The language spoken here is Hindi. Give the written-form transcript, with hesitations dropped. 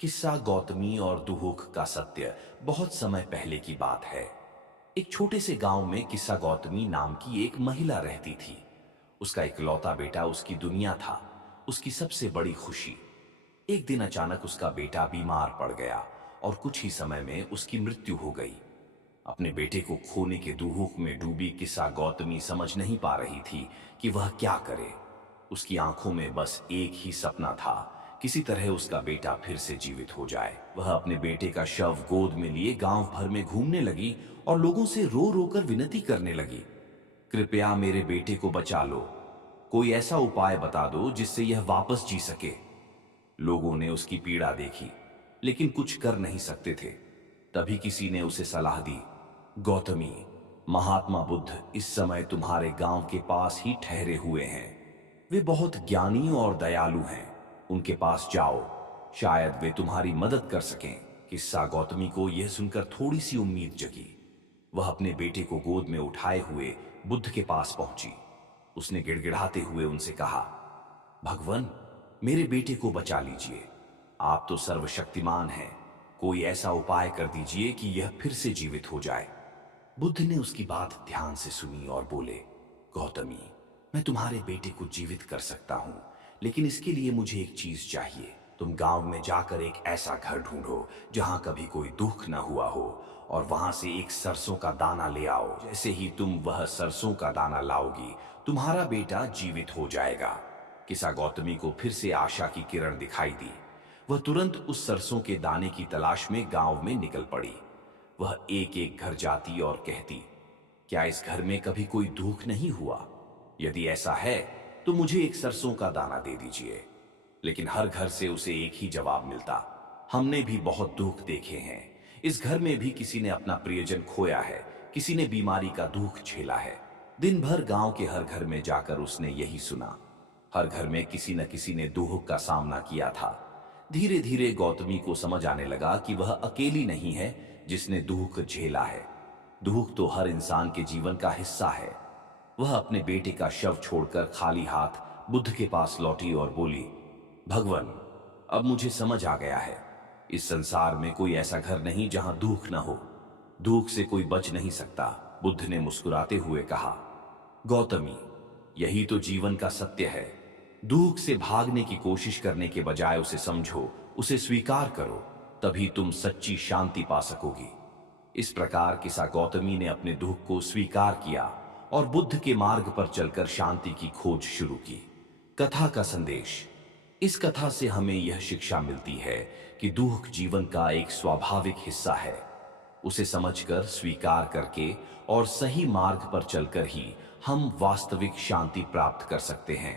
किस्सा गौतमी और दुहुक का सत्य बहुत समय पहले की बात है। एक छोटे से गांव में किस्सा गौतमी नाम की एक महिला रहती थी। उसका इकलौता बेटा उसकी दुनिया था, उसकी सबसे बड़ी खुशी। एक दिन अचानक उसका बेटा बीमार पड़ गया और कुछ ही समय में उसकी मृत्यु हो गई। अपने बेटे को खोने के दुहूक में डूबी किस्सा गौतमी समझ नहीं पा रही थी कि वह क्या करे। उसकी आंखों में बस एक ही सपना था, किसी तरह उसका बेटा फिर से जीवित हो जाए। वह अपने बेटे का शव गोद में लिए गांव भर में घूमने लगी और लोगों से रो रो कर विनती करने लगी, कृपया मेरे बेटे को बचा लो, कोई ऐसा उपाय बता दो जिससे यह वापस जी सके। लोगों ने उसकी पीड़ा देखी, लेकिन कुछ कर नहीं सकते थे। तभी किसी ने उसे सलाह दी, गौतमी, महात्मा बुद्ध इस समय तुम्हारे गांव के पास ही ठहरे हुए हैं। वे बहुत ज्ञानी और दयालु हैं, उनके पास जाओ, शायद वे तुम्हारी मदद कर सकें। किस्सा गौतमी को यह सुनकर थोड़ी सी उम्मीद जगी। वह अपने बेटे को गोद में उठाए हुए बुद्ध के पास पहुंची। उसने गिड़गिड़ाते हुए उनसे कहा, भगवान, मेरे बेटे को बचा लीजिए, आप तो सर्वशक्तिमान हैं, कोई ऐसा उपाय कर दीजिए कि यह फिर से जीवित हो जाए। बुद्ध ने उसकी बात ध्यान से सुनी और बोले, गौतमी, मैं तुम्हारे बेटे को जीवित कर सकता हूं, लेकिन इसके लिए मुझे एक चीज चाहिए। तुम गांव में जाकर एक ऐसा घर ढूंढो जहां कभी कोई दुख न हुआ हो, और वहां से एक सरसों का दाना ले आओ। जैसे ही तुम वह सरसों का दाना लाओगी, तुम्हारा बेटा जीवित हो जाएगा। किस्सा गौतमी को फिर से आशा की किरण दिखाई दी। वह तुरंत उस सरसों के दाने की तलाश में गांव में निकल पड़ी। वह एक एक घर जाती और कहती, क्या इस घर में कभी कोई दुख नहीं हुआ? यदि ऐसा है तो मुझे एक सरसों का दाना दे दीजिए। लेकिन हर घर से उसे एक ही जवाब मिलता, हमने भी बहुत दुख देखे हैं, इस घर में भी किसी ने अपना प्रियजन खोया है, किसी ने बीमारी का दुख झेला है। दिन भर गांव के हर घर में जाकर उसने यही सुना। हर घर में किसी न किसी ने दुख का सामना किया था। धीरे धीरे गौतमी को समझ आने लगा कि वह अकेली नहीं है जिसने दुख झेला है। दुख तो हर इंसान के जीवन का हिस्सा है। वह अपने बेटे का शव छोड़कर खाली हाथ बुद्ध के पास लौटी और बोली, भगवान, अब मुझे समझ आ गया है, इस संसार में कोई ऐसा घर नहीं जहां दुख न हो, दुख से कोई बच नहीं सकता। बुद्ध ने मुस्कुराते हुए कहा, गौतमी, यही तो जीवन का सत्य है। दुख से भागने की कोशिश करने के बजाय उसे समझो, उसे स्वीकार करो, तभी तुम सच्ची शांति पा सकोगी। इस प्रकार किस्सा गौतमी ने अपने दुख को स्वीकार किया और बुद्ध के मार्ग पर चलकर शांति की खोज शुरू की। कथा का संदेश। इस कथा से हमें यह शिक्षा मिलती है कि दुख जीवन का एक स्वाभाविक हिस्सा है। उसे समझकर, स्वीकार करके और सही मार्ग पर चलकर ही हम वास्तविक शांति प्राप्त कर सकते हैं।